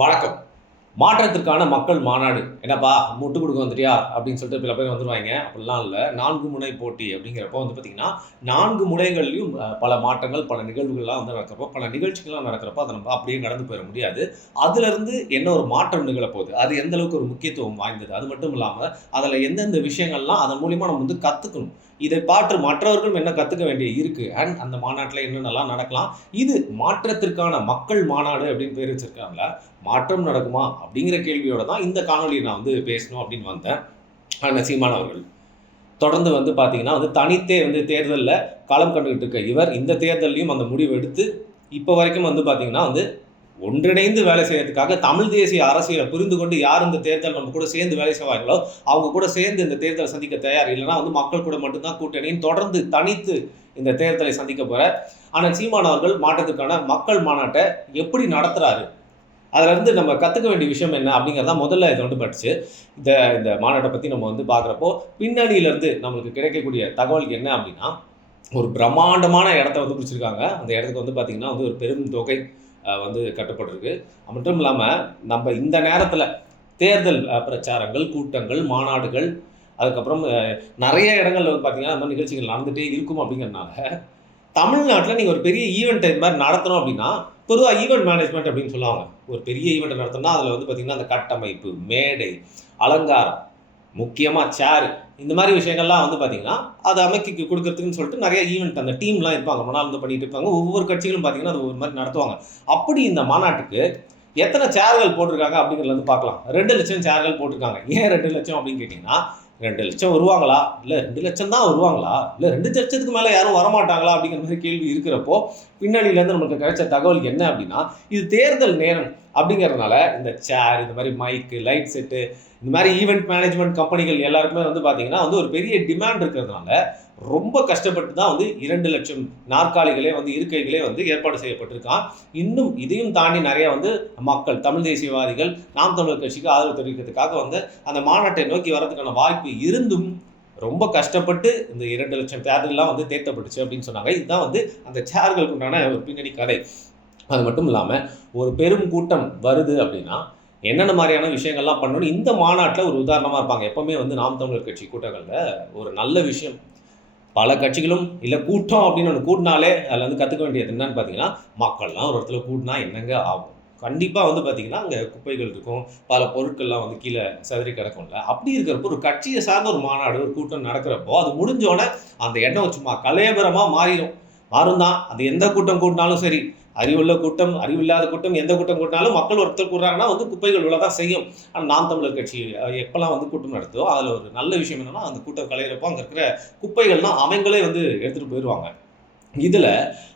வணக்கம். மாற்றத்திற்கான மக்கள் மாநாடு. என்னப்பா முட்டு குடுக்க வந்துட்டியா? அப்படின்னு சொல்லிட்டு சில பேர் வந்துருவாய்ங்க. அப்படிலாம் இல்ல. 4 முனை போட்டி அப்படிங்கிறப்போ வந்து பார்த்தீங்கன்னா, 4 முனைகள்லயும் பல மாற்றங்கள், பல நிகழ்வுகள்லாம் வந்து நடக்கிறப்போ, பல நிகழ்ச்சிகள்லாம் நடக்கிறப்போ, அத நம்ம அப்படியே கடந்து போயிற முடியாது. அதிலிருந்து என்ன ஒரு மாற்றம் நிகழப்போகுது? அது எந்த அளவுக்கு ஒரு முக்கியத்துவம் வாய்ந்தது? அது மட்டும் இல்லாம, அதில எந்தெந்த விஷயங்கள்லாம் அதன் மூலியமா நம்ம வந்து கத்துக்கணும். இதை பார்த்து மற்றவர்களும் என்ன கத்துக்க வேண்டிய இருக்கு. அந்த மாநாட்டில என்னென்னலாம் நடக்கலாம்? இது மாற்றத்திற்கான மக்கள் மாநாடு அப்படின்னு பேர் வச்சிருக்காங்க. மாற்றம் நடக்குமா? அப்படிங்கிற கேள்வியோட தான் இந்த காணொளிய நான் வந்து பேசணும் அப்படின்னு வந்தேன். அண்ணன் சீமான் அவர்கள். தொடர்ந்து வந்து பார்த்தீங்கன்னா, வந்து தனித்தே வந்து தேர்தல்ல களம் கண்டுகிட்டு இருக்க இவர், இந்த தேர்தல்லயும் அந்த முடிவு எடுத்து, இப்ப வரைக்கும் வந்து பார்த்தீங்கன்னா வந்து, ஒன்றிணைந்து வேலை செய்யறதுக்காக தமிழ் தேசிய அரசியல புரிந்து கொண்டு யார் இந்த தேர்தல் நம்ம கூட சேர்ந்து வேலை செய்வாங்களோ, அவங்க கூட சேர்ந்து இந்த தேர்தலை சந்திக்க தயார். இல்லன்னா வந்து மக்கள் கூட மட்டும் தான் கூட்டணின்னு தொடர்ந்து தனித்து இந்த தேர்தலை சந்திக்க போற அண்ணன் சீமான் அவர்கள் மாற்றத்துக்கான மக்கள் மாநாட்ட எப்படி நடத்துறாரு? அதுலேருந்து நம்ம கற்றுக்க வேண்டிய விஷயம் என்ன அப்படிங்கிறது தான் முதல்ல இதை வந்து படிச்சு இந்த இந்த மாநாட்டை பற்றி நம்ம வந்து பார்க்குறப்போ பின்னணியிலேருந்து நம்மளுக்கு கிடைக்கக்கூடிய தகவல் என்ன அப்படின்னா, ஒரு பிரம்மாண்டமான இடத்த வந்து பிடிச்சிருக்காங்க. அந்த இடத்துக்கு வந்து பார்த்திங்கன்னா வந்து ஒரு பெரும் தொகை வந்து கட்டப்பட்டிருக்கு. அது மட்டும் இல்லாமல் நம்ம இந்த நேரத்தில் தேர்தல் பிரச்சாரங்கள், கூட்டங்கள், மாநாடுகள், அதுக்கப்புறம் நிறைய இடங்கள்ல வந்து பார்த்திங்கன்னா அந்த மாதிரி நிகழ்ச்சிகள் நடந்துகிட்டே இருக்கும் அப்படிங்கிறதுனால தமிழ்நாட்டில் நீங்கள் ஒரு பெரிய ஈவெண்ட் இது மாதிரி நடத்தணும் அப்படின்னா, பொதுவாக ஈவெண்ட் மேனேஜ்மெண்ட் அப்படின்னு சொல்லுவாங்க. ஒரு பெரிய ஈவெண்ட் நடத்தணும்னா அதில் வந்து பார்த்திங்கன்னா, அந்த கட்டமைப்பு, மேடை, அலங்காரம், முக்கியமாக சேர், இந்த மாதிரி விஷயங்கள்லாம் வந்து பார்த்திங்கன்னா, அதை அமைக்க கொடுக்கறதுக்குன்னு சொல்லிட்டு நிறைய ஈவெண்ட் அந்த டீம்லாம் இருப்பாங்க. முன்னால் வந்து பண்ணிட்டு இருப்பாங்க. ஒவ்வொரு கட்சிகளும் பார்த்திங்கன்னா, அது ஒரு மாதிரி நடத்துவாங்க. அப்படி இந்த மாநாட்டுக்கு எத்தனை சேர்கள் போட்டிருக்காங்க அப்படிங்கிறத வந்து பார்க்கலாம். 2,00,000 சேர்கள் போட்டிருக்காங்க. ஏன் 2,00,000 அப்படின்னு கேட்டிங்கன்னா, 2,00,000 வருவாங்களா? இல்ல 2,00,000 தான் வருவாங்களா? இல்ல 2,00,000க்கு மேல யாரும் வரமாட்டாங்களா? அப்படிங்கிற மாதிரி கேள்வி இருக்கிறப்போ, பின்னணியிலேருந்து நமக்கு கிடைச்ச தகவல் என்ன அப்படின்னா, இது தேர்தல் நேரம் அப்படிங்கிறதுனால இந்த சேர், இந்த மாதிரி மைக்கு, லைட் செட்டு, இந்த மாதிரி ஈவெண்ட் மேனேஜ்மெண்ட் கம்பெனிகள் எல்லாருக்குமே வந்து பார்த்தீங்கன்னா வந்து ஒரு பெரிய டிமாண்ட் இருக்கிறதுனால ரொம்ப கஷ்டப்பட்டு தான் வந்து 2,00,000 நாற்காலிகளே வந்து இருக்கைகளே வந்து ஏற்பாடு செய்யப்பட்டிருக்கான். இன்னும் இதையும் தாண்டி நிறைய வந்து மக்கள், தமிழ் தேசியவாதிகள், நாம் தமிழர் கட்சிக்கு ஆதரவு தெரிவிக்கிறதுக்காக வந்து அந்த மாநாட்டை நோக்கி வரதுக்கான வாய்ப்பு இருந்தும் ரொம்ப கஷ்டப்பட்டு இந்த 2,00,000 தேர்தல்லாம் வந்து தேர்த்தப்பட்டுச்சு அப்படின்னு சொன்னாங்க. இதுதான் வந்து அந்த சேர்களுக்கு உண்டான ஒரு பின்னணி கதை. அது மட்டும் இல்லாமல் ஒரு பெரும் கூட்டம் வருது அப்படின்னா என்னென்ன மாதிரியான விஷயங்கள்லாம் பண்ணணும் இந்த மாநாட்டில் ஒரு உதாரணமாக இருப்பாங்க. எப்போவுமே வந்து நாம் தமிழர் கட்சி கூட்டங்களில் ஒரு நல்ல விஷயம், பல கட்சிகளும் இல்லை கூட்டம் அப்படின்னு ஒன்று கூட்டினாலே அதில் வந்து கற்றுக்க வேண்டியது என்னன்னு பார்த்தீங்கன்னா, மக்கள்லாம் ஒரு இடத்துல கூட்டினா என்னங்க ஆகும்? கண்டிப்பாக வந்து பார்த்தீங்கன்னா அங்கே குப்பைகள் இருக்கும், பல பொருட்கள்லாம் வந்து கீழே சிதறி கிடக்கும்ல. அப்படி இருக்கிறப்போ ஒரு கட்சியை சார்ந்த ஒரு மாநாடு, ஒரு கூட்டம் நடக்கிறப்போ அது முடிஞ்சோடனே அந்த எண்ணம் சும்மா கலையபரமாக மாறும் தான். அது எந்த கூட்டம் கூட்டினாலும் சரி, அறிவுள்ள கூட்டம், அறிவில்லாத கூட்டம், எந்த கூட்டம் கூட்டினாலும் மக்கள் ஒருத்தர் கூடுறாங்கன்னா வந்து குப்பைகள் விழதான் செய்யும். ஆனால் நாம் தமிழர் கட்சி எப்போல்லாம் வந்து கூட்டம் நடத்துதோ அதில் ஒரு நல்ல விஷயம் என்னன்னா, அந்த கூட்டம் கலையிறப்போ அங்கே இருக்கிற குப்பைகள்லாம் அவங்களே வந்து எடுத்துகிட்டு போயிடுவாங்க. இதில்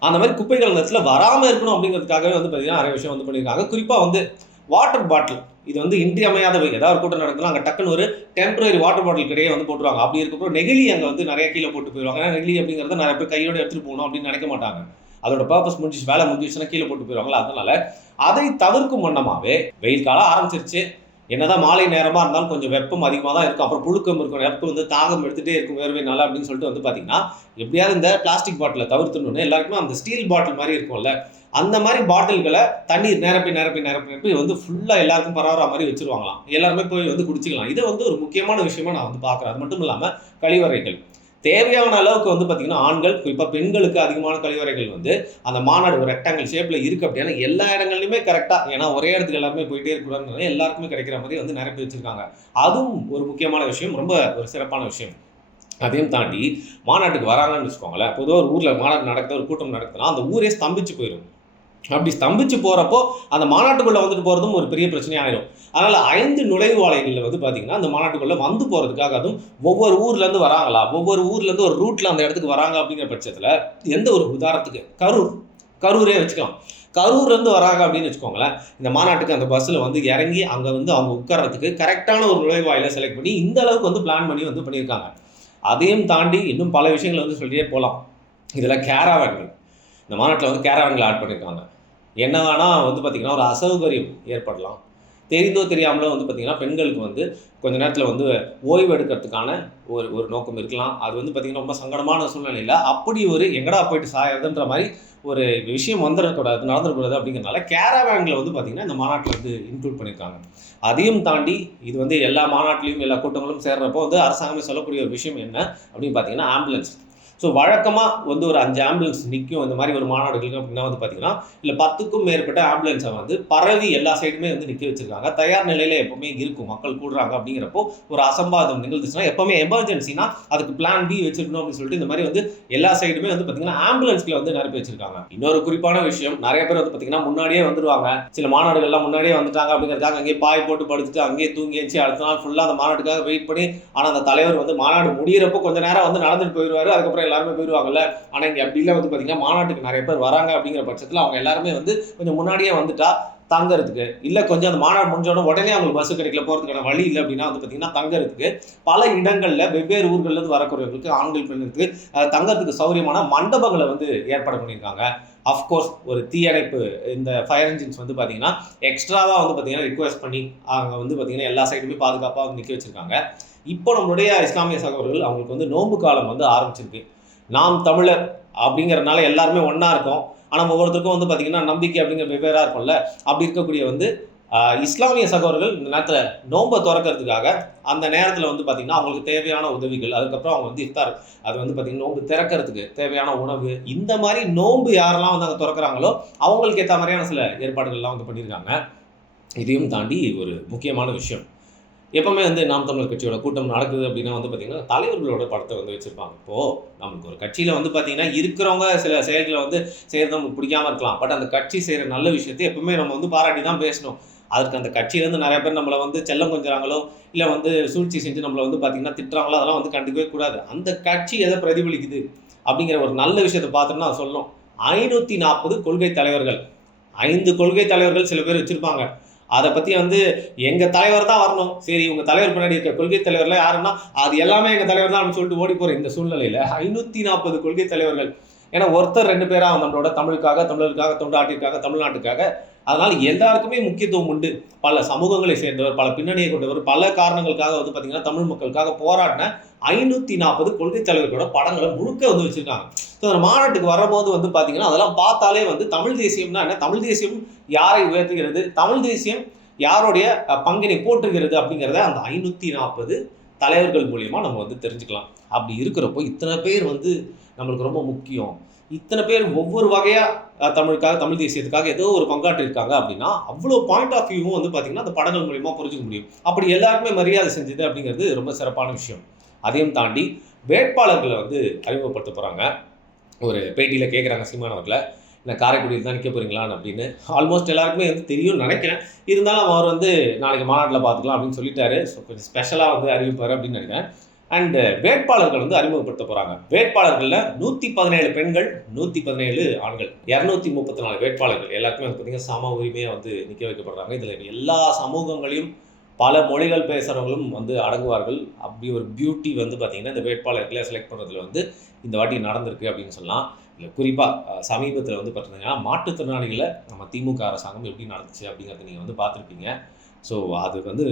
அந்த மாதிரி குப்பைகள் அந்த இடத்துல வராமல் இருக்கணும் அப்படிங்கிறதுக்காகவே வந்து பார்த்தீங்கன்னா நிறைய விஷயம் வந்து பண்ணியிருக்காங்க. குறிப்பாக வந்து வாட்டர் பாட்டில், இது வந்து இன்றியமையாதவை. ஏதாவது ஒரு கூட்டம் நடக்குதுன்னா அங்கே டக்குன்னு ஒரு டெம்பரரி வாட்டர் பாட்டில் கிடையே வந்து போட்டுருவாங்க. அப்படி இருக்கப்போ நெகிழி அங்கே வந்து நிறைய கீழே போட்டு போயிடுவாங்க. ஏன்னா நெகிழி அப்படிங்கிறத நிறைய பேர் கையோடு எடுத்துகிட்டு போகணும் அப்படின்னு நினைக்க மாட்டாங்க. அதோட பர்பஸ் முடிஞ்சிச்சு, வேலை முடிஞ்சிச்சுன்னா கீழே போட்டு போயிடுவாங்களா. அதனால அதை தவிர்க்கும் வண்ணமாகவே வெயில் காலம் ஆரம்பிச்சிருச்சு. என்னதான் மாலை நேரமாக இருந்தாலும் கொஞ்சம் வெப்பம் அதிகமாக தான் இருக்கும். அப்புறம் புழுக்கம் இருக்கும், வெப்பம் வந்து தாகம் எடுத்துகிட்டே இருக்கும் வேர்வைனால அப்படின்னு சொல்லிட்டு வந்து பார்த்தீங்கன்னா, எப்படியாவது இந்த பிளாஸ்டிக் பாட்டிலை தவிர்த்துணுன்னு எல்லாருக்குமே அந்த ஸ்டீல் பாட்டில் மாதிரி இருக்கும்ல, அந்த மாதிரி பாட்டில்களை தண்ணீர் நிரப்பி வந்து ஃபுல்லாக எல்லாருக்கும் பரவாயில்ல மாதிரி வச்சுருவாங்களாம். எல்லாருமே போய் வந்து குடிச்சிக்கலாம். இதை வந்து ஒரு முக்கியமான விஷயமா நான் வந்து பார்க்குறேன். அது மட்டும் இல்லாமல் கழிவறைகள் தேவையான அளவுக்கு வந்து பார்த்தீங்கன்னா, ஆண்கள் குறிப்பாக பெண்களுக்கு அதிகமான கழிவறைகள் வந்து அந்த மாநாடு ஒரு ரெக்டாங்கிள் ஷேப்பில் இருக்குது அப்படின்னா எல்லா இடங்கள்லையுமே கரெக்டாக, ஏன்னா ஒரே இடத்துக்கு எல்லாருமே போயிட்டே இருக்கக்கூடாதுன்னு எல்லாருக்குமே கிடைக்கிற மாதிரி வந்து நிரப்பி வச்சுருக்காங்க. அதுவும் ஒரு முக்கியமான விஷயம், ரொம்ப ஒரு சிறப்பான விஷயம். அதையும் தாண்டி மாநாட்டுக்கு வராங்கன்னு வச்சுக்கோங்களேன், பொதுவாக ஒரு ஊரில் மாநாடு நடக்குது, ஒரு கூட்டம் நடக்குதுன்னா அந்த ஊரே ஸ்தம்பிச்சு போயிடும். அப்படி ஸ்தம்பிச்சு போகிறப்போ அந்த மாநாட்டுக்குள்ளே வந்துட்டு போகிறதும் ஒரு பெரிய பிரச்சனையாகிடும். அதனால் 5 நுழைவாயில்களில் வந்து பார்த்திங்கன்னா அந்த மாநாட்டுக்குள்ளே வந்து போகிறதுக்காக அதுவும் ஒவ்வொரு ஊர்லேருந்து வராங்களா, ஒவ்வொரு ஊர்லேருந்து ஒரு ரூட்டில் அந்த இடத்துக்கு வராங்க அப்படிங்கிற பட்சத்தில் எந்த ஒரு உதாரணத்துக்கு கரூரே வச்சுக்கலாம். கரூர்லேருந்து வராங்க அப்படின்னு வச்சுக்கோங்களேன், இந்த மாநாட்டுக்கு அந்த பஸ்ஸில் வந்து இறங்கி அங்கே வந்து அவங்க உட்கார்றதுக்கு கரெக்டான ஒரு நுழைவாயிலை செலக்ட் பண்ணி இந்த அளவுக்கு வந்து பிளான் பண்ணி வந்து பண்ணியிருக்காங்க. அதையும் தாண்டி இன்னும் பல விஷயங்களை வந்து சொல்லியே போகலாம். இதில் கேரவான்கள், இந்த மாநாட்டில் வந்து கேரவான்கள் ஆட் பண்ணியிருக்காங்க. என்ன வேணால் வந்து பார்த்திங்கன்னா ஒரு அசௌகரியம் ஏற்படலாம், தெரிந்தோ தெரியாமலோ வந்து பார்த்திங்கன்னா பெண்களுக்கு வந்து கொஞ்ச நேரத்தில் வந்து ஓய்வு எடுக்கிறதுக்கான ஒரு நோக்கம் இருக்கலாம். அது வந்து பார்த்திங்கன்னா ரொம்ப சங்கடமான சூழ்நிலையில் அப்படி ஒரு எங்கடா போயிட்டு சாயறதுன்ற மாதிரி ஒரு விஷயம் வந்துடக்கூடாது, நடந்துடக்கூடாது அப்படிங்கிறனால கேரவேனில் வந்து பார்த்திங்கன்னா இந்த மாநாட்டில் வந்து இன்க்ளூட் பண்ணியிருக்காங்க. அதையும் தாண்டி இது வந்து எல்லா மாநாட்டிலையும் எல்லா கூட்டங்களும் சேர்றப்போ வந்து அரசாங்கமே சொல்லக்கூடிய ஒரு விஷயம் என்ன அப்படின்னு பார்த்தீங்கன்னா ஆம்புலன்ஸ். ஸோ வழக்கமாக வந்து ஒரு 5 ஆம்புலன்ஸ் நிற்கும் இந்த மாதிரி ஒரு மாநாடுகளுக்கு அப்படின்னா வந்து பார்த்தீங்கன்னா இல்லை 10க்கும் மேற்பட்ட ஆம்புலன்ஸை வந்து பரவி எல்லா சைடுமே வந்து நிற்க வச்சிருக்காங்க. தயார் நிலையில் எப்பவுமே இருக்கும். மக்கள் கூடுறாங்க அப்படிங்கிறப்போ ஒரு அசம்பாதம் நிகழ்ந்துச்சுன்னா எப்பவுமே எமர்ஜென்சினா அதுக்கு பிளான் பி வச்சிருக்கணும் அப்படின்னு சொல்லிட்டு இந்த மாதிரி வந்து எல்லா சைடுமே வந்து பார்த்தீங்கன்னா ஆம்புலன்ஸ்ல வந்து நிரப்பி வச்சிருக்காங்க. இன்னொரு குறிப்பான விஷயம், நிறைய பேர் வந்து பார்த்தீங்கன்னா முன்னாடியே வந்துடுவாங்க. சில மாநாடுகள்லாம் முன்னாடியே வந்துட்டாங்க அப்படிங்கிறதுக்காக அங்கேயே பாய் போட்டு படுத்துட்டு அங்கேயே தூங்கிச்சு அடுத்த நாள் ஃபுல்லாக அந்த மாநாட்டுக்காக வெயிட் பண்ணி, ஆனால் அந்த தலைவர் வந்து மாநாடு முடியிறப்போ கொஞ்ச நேரம் வந்து நடந்துட்டு போயிடுவாரு, அதுக்கப்புறம் எல்லாருமே போயிடுவாங்கல்ல. ஆனால் இங்கே அப்படிலாம் வந்து பார்த்தீங்கன்னா மாநாட்டுக்கு நிறைய பேர் வராங்க அப்படிங்கிற பட்சத்தில் அவங்க எல்லாருமே வந்து கொஞ்சம் முன்னாடியே வந்துட்டா தங்கறதுக்கு இல்லை கொஞ்சம் அந்த மாநாடு முடிஞ்சோட உடனே அவங்களுக்கு பஸ் கிடைக்கல போகிறதுக்கான வழி இல்லை அப்படின்னா வந்து பார்த்தீங்கன்னா தங்கறதுக்கு பல இடங்களில் வெவ்வேறு ஊர்கள்லேருந்து வரக்கூடியவங்களுக்கு ஆண்கள் பெண்களுக்கு தங்கறதுக்கு சௌரியமான மண்டபங்களை வந்து ஏற்பாடு பண்ணியிருக்காங்க. அஃப்கோர்ஸ் ஒரு தீயணைப்பு இந்த ஃபயர் இன்ஜின்ஸ் வந்து பார்த்தீங்கன்னா எக்ஸ்ட்ராவாக வந்து பார்த்தீங்கன்னா ரிக்வெஸ்ட் பண்ணி அங்கே வந்து பார்த்தீங்கன்னா எல்லா சைடுமே பாதுகாப்பாக வந்து நிற்க வச்சுருக்காங்க. இப்போ நம்மளுடைய இஸ்லாமிய சகோதரர்கள் அவங்களுக்கு வந்து நோன்பு காலம் வந்து ஆரம்பிச்சிருக்கு. நாம் தமிழர் அப்படிங்கிறதுனால எல்லாருமே ஒன்றா இருக்கோம். ஆனால் ஒவ்வொருத்தருக்கும் வந்து பார்த்திங்கன்னா நம்பிக்கை அப்படிங்கிற வெவ்வேறாக இருக்கும்ல. அப்படி இருக்கக்கூடிய வந்து இஸ்லாமிய சகோதரர்கள் இந்த நேரத்தில் நோன்பை திறக்கிறதுக்காக அந்த நேரத்தில் வந்து பார்த்திங்கன்னா அவங்களுக்கு தேவையான உதவிகள், அதுக்கப்புறம் அவங்க வந்து இஃப்தார் அது வந்து பார்த்திங்கன்னா நோன்பு திறக்கிறதுக்கு தேவையான உணவு, இந்த மாதிரி நோன்பு யாரெல்லாம் வந்து அங்கே திறக்கிறாங்களோ அவங்களுக்கு ஏற்ற மாதிரியான சில ஏற்பாடுகள்லாம் வந்து பண்ணியிருக்காங்க. இதையும் தாண்டி ஒரு முக்கியமான விஷயம், எப்பவுமே வந்து நாம் தமிழர் கட்சியோட கூட்டம் நடக்குது அப்படின்னா வந்து பார்த்தீங்கன்னா தலைவர்களோட படத்தை வந்து வச்சுருப்பாங்க. இப்போது நமக்கு ஒரு கட்சியில் வந்து பார்த்தீங்கன்னா இருக்கிறவங்க சில செயல்களை வந்து செய்கிறது நமக்கு பிடிக்காமல் இருக்கலாம். பட் அந்த கட்சி செய்கிற நல்ல விஷயத்தை எப்பவுமே நம்ம வந்து பாராட்டி தான் பேசணும். அதுக்கு அந்த கட்சியிலேருந்து நிறைய பேர் நம்மளை வந்து செல்லம் கொஞ்சறாங்களோ இல்லை வந்து சூழ்ச்சி செஞ்சு நம்மளை வந்து பார்த்திங்கன்னா திட்டுறாங்களோ அதெல்லாம் வந்து கண்டுக்கவே கூடாது. அந்த கட்சி எதை பிரதிபலிக்குது அப்படிங்கிற ஒரு நல்ல விஷயத்தை பார்த்துட்டு நான் சொல்லணும். 540 கொள்கை தலைவர்கள், 5 கொள்கை தலைவர்கள் சில பேர் வச்சுருப்பாங்க. அதை பற்றி வந்து எங்கள் தலைவர் தான் வரணும், சரி உங்கள் தலைவர் பின்னாடி இருக்க கொள்கை தலைவர்லாம் யாருன்னா அது எல்லாமே எங்கள் தலைவர் தான் அப்படின்னு சொல்லிட்டு ஓடி போகிற இந்த சூழ்நிலையில் 540 கொள்கை தலைவர்கள். ஏன்னா ஒருத்தர் 2 பேராக நம்மளோட தமிழுக்காக, தமிழருக்காக, தொண்டாட்டிற்காக, தமிழ்நாட்டுக்காக, அதனால் எல்லாருக்குமே முக்கியத்துவம் உண்டு. பல சமூகங்களை சேர்ந்தவர், பல பின்னணியை கொண்டவர், பல காரணங்களுக்காக வந்து பார்த்திங்கன்னா தமிழ் மக்களுக்காக போராடின 540 கொள்கை தலைவர்களோட படங்களை முழுக்க வந்து வச்சுருக்காங்க. ஸோ அந்த மாநாட்டுக்கு வரும்போது வந்து பார்த்திங்கன்னா அதெல்லாம் பார்த்தாலே வந்து தமிழ் தேசியம்னா என்ன, தமிழ் தேசியம் யாரை உயர்த்துகிறது, தமிழ் தேசியம் யாருடைய பங்கினை போற்றுகிறது அப்படிங்கிறத அந்த 540 தலைவர்கள் மூலியமாக நம்ம வந்து தெரிஞ்சுக்கலாம். அப்படி இருக்கிறப்போ இத்தனை பேர் வந்து நம்மளுக்கு ரொம்ப முக்கியம், இத்தனை பேர் ஒவ்வொரு வகையாக தமிழுக்காக, தமிழ் தேசியத்துக்காக ஏதோ ஒரு பங்காற்றி இருக்காங்க அப்படின்னா அவ்வளோ பாயிண்ட் ஆஃப் வியூவும் வந்து பார்த்திங்கன்னா அந்த படங்கள் மூலியமாக புரிஞ்சுக்க முடியும். அப்படி எல்லாருக்குமே மரியாதை செஞ்சது அப்படிங்கிறது ரொம்ப சிறப்பான விஷயம். அதையும் தாண்டி வேட்பாளர்களை வந்து அறிமுகப்படுத்த போகிறாங்க. ஒரு பேட்டியில் கேட்குறாங்க சீமான் அவர்களை, நான் காரைக்குடியில் தான் நிற்க போகிறீங்களான்னு அப்படின்னு. ஆல்மோஸ்ட் எல்லாருக்குமே வந்து தெரியும்னு நினைக்கிறேன். இருந்தாலும் அவர் வந்து நாளைக்கு மாநாட்டில் பார்த்துக்கலாம் அப்படின்னு சொல்லிட்டாரு. ஸோ கொஞ்சம் ஸ்பெஷலாக வந்து அறிவிப்பார் அப்படின்னு நினைக்கிறேன். அண்டு வேட்பாளர்கள் வந்து அறிமுகப்படுத்த போகிறாங்க. வேட்பாளர்களில் 117 பெண்கள், 117 ஆண்கள், 234 வேட்பாளர்கள் எல்லாருக்குமே வந்து பார்த்திங்கன்னா சம உரிமையாக வந்து நிற்க வைக்கப்படுறாங்க. இதில் எல்லா சமூகங்களையும் பல மொழிகள் பேசுகிறவங்களும் வந்து அடங்குவார்கள். அப்படி ஒரு பியூட்டி வந்து பார்த்திங்கன்னா இந்த வேட்பாளர்களை செலக்ட் பண்ணுறதுல வந்து இந்த வாட்டி நடந்திருக்கு அப்படின்னு சொல்லலாம். இல்லை குறிப்பாக சமீபத்தில் வந்து பார்த்தீங்கன்னா மாற்றுத்திறனாளிகளை நம்ம திமுக அரசாங்கம் எப்படி நடந்துச்சு அப்படிங்கிறத நீங்கள் வந்து பார்த்துருப்பீங்க. ஸோ அது வந்து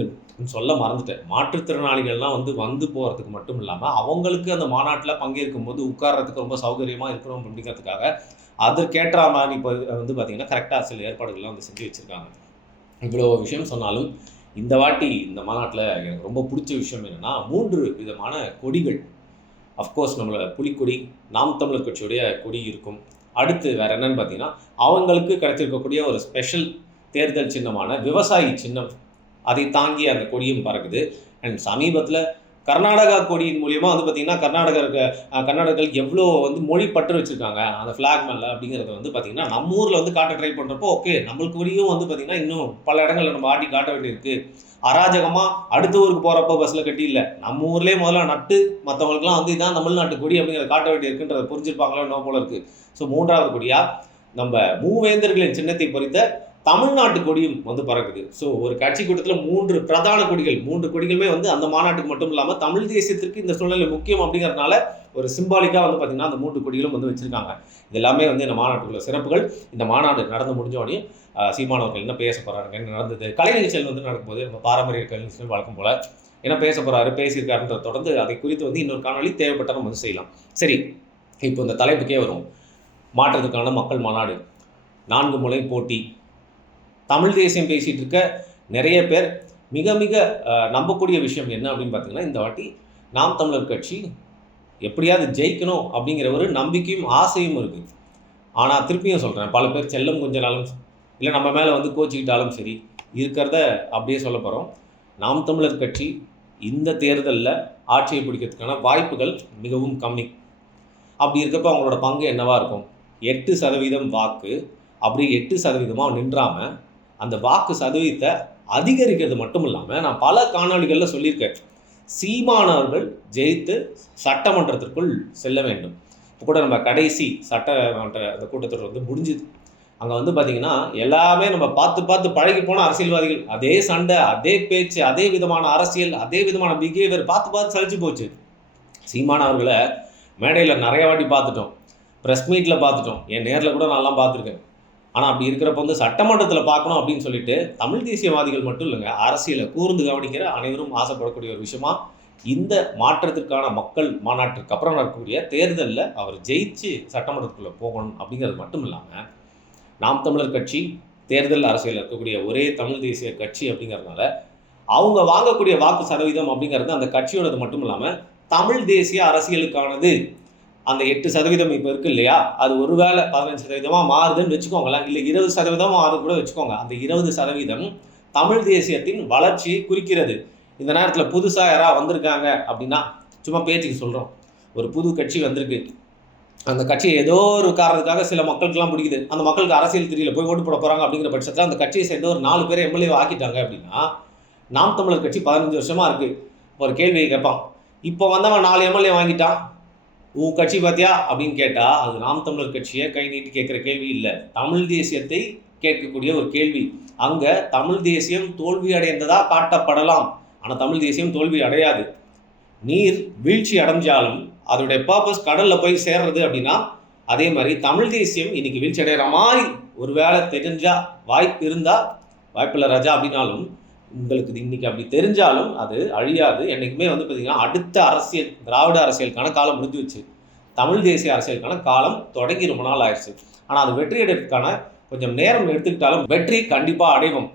சொல்ல மறந்துட்டேன். மாற்றுத்திறனாளிகள்லாம் வந்து போகிறதுக்கு மட்டும் இல்லாமல் அவங்களுக்கு அந்த மாநாட்டில் பங்கேற்கும் போது உட்கார்றதுக்கு ரொம்ப சௌகரியமாக இருக்கணும் அப்படிங்கிறதுக்காக அதற்கேற்ற மாதிரி இப்போ வந்து பார்த்திங்கன்னா கரெக்டாக சில ஏற்பாடுகள்லாம் வந்து செஞ்சு வச்சுருக்காங்க. இவ்வளோ விஷயம் சொன்னாலும் இந்த வாட்டி இந்த மாநாட்டில் எனக்கு ரொம்ப பிடிச்ச விஷயம் என்னென்னா 3 விதமான கொடிகள். அஃப்கோர்ஸ் நம்மளோட புலிக்கொடி, நாம் தமிழர் கட்சியுடைய கொடி இருக்கும். அடுத்து வேறு என்னன்னு பார்த்தீங்கன்னா அவங்களுக்கு கிடைச்சிருக்கக்கூடிய ஒரு ஸ்பெஷல் தேர்தல் சின்னமான விவசாயி சின்னம், அதை தாங்கி அந்த கொடியும் பறக்குது. அண்ட் சமீபத்தில் கர்நாடகா கொடியின் மூலியமாக வந்து பார்த்திங்கன்னா கர்நாடகர்கள் எவ்வளோ வந்து மொழி பற்று வச்சுருக்காங்க அந்த ஃப்ளாக் மேலே அப்படிங்கிறத வந்து பார்த்திங்கன்னா நம்ம ஊரில் வந்து காட்ட ட்ரை பண்ணுறப்போ ஓகே நம்மளுக்கு கொடியும் வந்து பார்த்திங்கன்னா இன்னும் பல இடங்களில் நம்ம ஆட்டி காட்ட வேண்டியிருக்கு. அராஜகமாக அடுத்த ஊருக்கு போகிறப்போ பஸ்ஸில் கட்டி இல்லை, நம்ம ஊர்லேயே முதல்ல நட்டு மற்றவங்களுக்குலாம் வந்து இதான் தமிழ்நாட்டு கொடி அப்படிங்கிறத காட்ட வேண்டியிருக்குன்றதை புரிஞ்சிருப்பாங்களோ என்ன போல இருக்குது. ஸோ 3வது கொடியாக நம்ம மூவேந்தர்களின் சின்னத்தை பொறித்த தமிழ்நாட்டு கொடியும் வந்து பறக்குது. ஸோ ஒரு கட்சி கூட்டத்தில் 3 பிரதான கொடிகள், 3 கொடிகளுமே வந்து அந்த மாநாட்டுக்கு மட்டும் இல்லாமல் தமிழ் தேசியத்திற்கு இந்த சூழ்நிலை முக்கியம் அப்படிங்கிறதுனால ஒரு சிம்பாலிக்காக வந்து பார்த்தீங்கன்னா அந்த 3 கொடிகளும் வந்து வச்சிருக்காங்க. இது எல்லாமே வந்து இந்த மாநாட்டுக்குள்ள சிறப்புகள். இந்த மாநாடு நடந்து முடிஞ்ச உடனே சீமானவர்கள் என்ன பேச போறாங்க, என்ன நடந்தது, கலை நிகழ்ச்சிகள் வந்து நடக்கும்போது நம்ம பாரம்பரிய கலை நிகழ்ச்சிகள் வழக்கம் போல என்ன பேச போறாரு, பேசியிருக்காருன்றத தொடர்ந்து அதை குறித்து வந்து இன்னொரு காணொலி தேவைப்பட்ட நம்ம வந்து செய்யலாம். சரி, இப்போ இந்த தலைப்புக்கே வரும். மாற்றத்துக்கான மக்கள் மாநாடு, 4 முனை போட்டி, தமிழ் தேசியம் பேசிகிட்டு இருக்க நிறைய பேர் மிக மிக நம்பக்கூடிய விஷயம் என்ன அப்படின்னு பார்த்தீங்கன்னா, இந்த வாட்டி நாம் தமிழர் கட்சி எப்படியாவது ஜெயிக்கணும் அப்படிங்கிற ஒரு நம்பிக்கையும் ஆசையும் இருக்குது. ஆனால் திருப்பியும் சொல்கிறேன், பல பேர் செல்லம் கொஞ்சனாலும் இல்லை நம்ம மேலே வந்து கோச்சிக்கிட்டாலும் சரி, இருக்கிறத அப்படியே சொல்ல போகிறோம். நாம் தமிழர் கட்சி இந்த தேர்தலில் ஆட்சியை பிடிக்கிறதுக்கான வாய்ப்புகள் மிகவும் கம்மி. அப்படி இருக்கப்போ அவங்களோட பங்கு என்னவாக இருக்கும்? 8% வாக்கு, அப்படி 8% நின்றாமல் அந்த வாக்கு சதவீதத்தை அதிகரிக்கிறது மட்டும் இல்லாமல், நான் பல காணொலிகளில் சொல்லியிருக்கேன், சீமானவர்கள் ஜெயித்து சட்டமன்றத்திற்குள் செல்ல வேண்டும். இப்போ கூட நம்ம கடைசி சட்டமன்ற அந்த கூட்டத்தொடர் வந்து முடிஞ்சுது. அங்கே வந்து பார்த்திங்கன்னா எல்லாமே நம்ம பார்த்து பார்த்து பழகி போன அரசியல்வாதிகள், அதே சண்டை, அதே பேச்சு, அதே விதமான அரசியல், அதே விதமான பிஹேவியர் பார்த்து பார்த்து சலிச்சு போச்சு. சீமானவர்களை மேடையில் நிறைய வாட்டி பார்த்துட்டோம், ப்ரெஸ் மீட்டில் பார்த்துட்டோம், என் நேரில் கூட நான்லாம் பார்த்துருக்கேன். ஆனால் அப்படி இருக்கிறப்ப வந்து சட்டமன்றத்தில் பார்க்கணும் அப்படின்னு சொல்லிட்டு தமிழ் தேசியவாதிகள் மட்டும் இல்லைங்க, அரசியலை கூர்ந்து கவனிக்கிற அனைவரும் ஆசைப்படக்கூடிய ஒரு விஷயமா இந்த மாற்றத்திற்கான மக்கள் மாநாட்டிற்கு அப்புறம் நடக்கக்கூடிய தேர்தலில் அவர் ஜெயிச்சு சட்டமன்றத்துக்குள்ளே போகணும் அப்படிங்கிறது மட்டும் இல்லாமல், நாம் தமிழர் கட்சி தேர்தல் அரசியலில் இருக்கக்கூடிய ஒரே தமிழ் தேசிய கட்சி அப்படிங்கிறதுனால அவங்க வாங்கக்கூடிய வாக்கு சதவீதம் அப்படிங்கிறது அந்த கட்சியோடது மட்டும் இல்லாமல் தமிழ் தேசிய அரசியலுக்கானது. அந்த 8% இப்போ இருக்குது இல்லையா, அது ஒருவேளை 15% மாறுதுன்னு வச்சுக்கோங்களேன், இல்லை 20% மாறுது கூட வச்சுக்கோங்க. அந்த 20% தமிழ் தேசியத்தின் வளர்ச்சியை குறிக்கிறது. இந்த நேரத்தில் புதுசாக யாராவது வந்திருக்காங்க அப்படின்னா, சும்மா பேச்சுக்கு சொல்கிறோம், ஒரு புது கட்சி வந்திருக்கு, அந்த கட்சியை ஏதோ ஒரு காரணத்துக்காக சில மக்களுக்கெல்லாம் பிடிக்குது, அந்த மக்களுக்கு அரசியல் தெரியல, போய் ஓட்டு போட போகிறாங்க அப்படிங்கிற பட்சத்தில் அந்த கட்சியை சேர்ந்து ஒரு 4 பேரை எம்எல்ஏ ஆக்கிட்டாங்க அப்படின்னா, நாம் தமிழர் கட்சி 15 வருஷமாக இருக்குது. ஒரு கேள்வியை கேட்பான், இப்போ வந்தவன் 4 எம்எல்ஏ வாங்கிட்டான், உன் கட்சி பார்த்தியா அப்படின்னு கேட்டால் அது நாம் தமிழர் கட்சியை கை நீட்டி கேட்குற கேள்வி இல்லை, தமிழ் தேசியத்தை கேட்கக்கூடிய ஒரு கேள்வி. அங்கே தமிழ் தேசியம் தோல்வி அடைந்ததாக காட்டப்படலாம், ஆனால் தமிழ் தேசியம் தோல்வி அடையாது. நீர் வீழ்ச்சி அடைஞ்சாலும் அதோடைய பர்பஸ் கடலில் போய் சேர்றது அப்படின்னா, அதே மாதிரி தமிழ் தேசியம் இன்னைக்கு வீழ்ச்சி அடைகிற மாதிரி ஒரு வேளை தெரிஞ்சால், வாய்ப்பு இருந்தால், வாய்ப்பில்லை ராஜா அப்படின்னாலும், உங்களுக்கு இன்னைக்கு அப்படி தெரிஞ்சாலும் அது அழியாது. என்றைக்குமே வந்து பார்த்திங்கன்னா அடுத்த அரசியல், திராவிட அரசியலுக்கான காலம் முடிஞ்சு வச்சு, தமிழ் தேசிய அரசியலுக்கான காலம் தொடங்கி ரொம்ப நாள் ஆயிடுச்சு. ஆனால் அது வெற்றி அடைவதற்கான கொஞ்சம் நேரம் எடுத்துக்கிட்டாலும் வெற்றி கண்டிப்பாக அடைவோம்.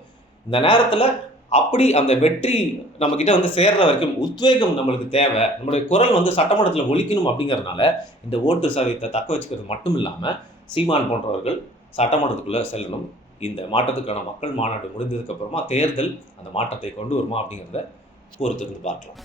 இந்த நேரத்தில் அப்படி அந்த வெற்றி நம்மக்கிட்ட வந்து சேர்ற வரைக்கும் உத்வேகம் நம்மளுக்கு தேவை. நம்மளுடைய குரல் வந்து சட்டமன்றத்தில் ஒலிக்கணும் அப்படிங்கிறதுனால இந்த ஓட்டு சதவீதத்தை தக்க வச்சுக்கிறது மட்டும் இல்லாமல் சீமான் போன்றவர்கள் சட்டமன்றத்துக்குள்ளே செல்லணும். இந்த மாற்றத்துக்கான மக்கள் மாநாடு முடிந்ததுக்கப்புறமா தேர்தல் அந்த மாற்றத்தை கொண்டு வருமா அப்படிங்கிறத பொறுத்திருந்து பார்க்கலாம்.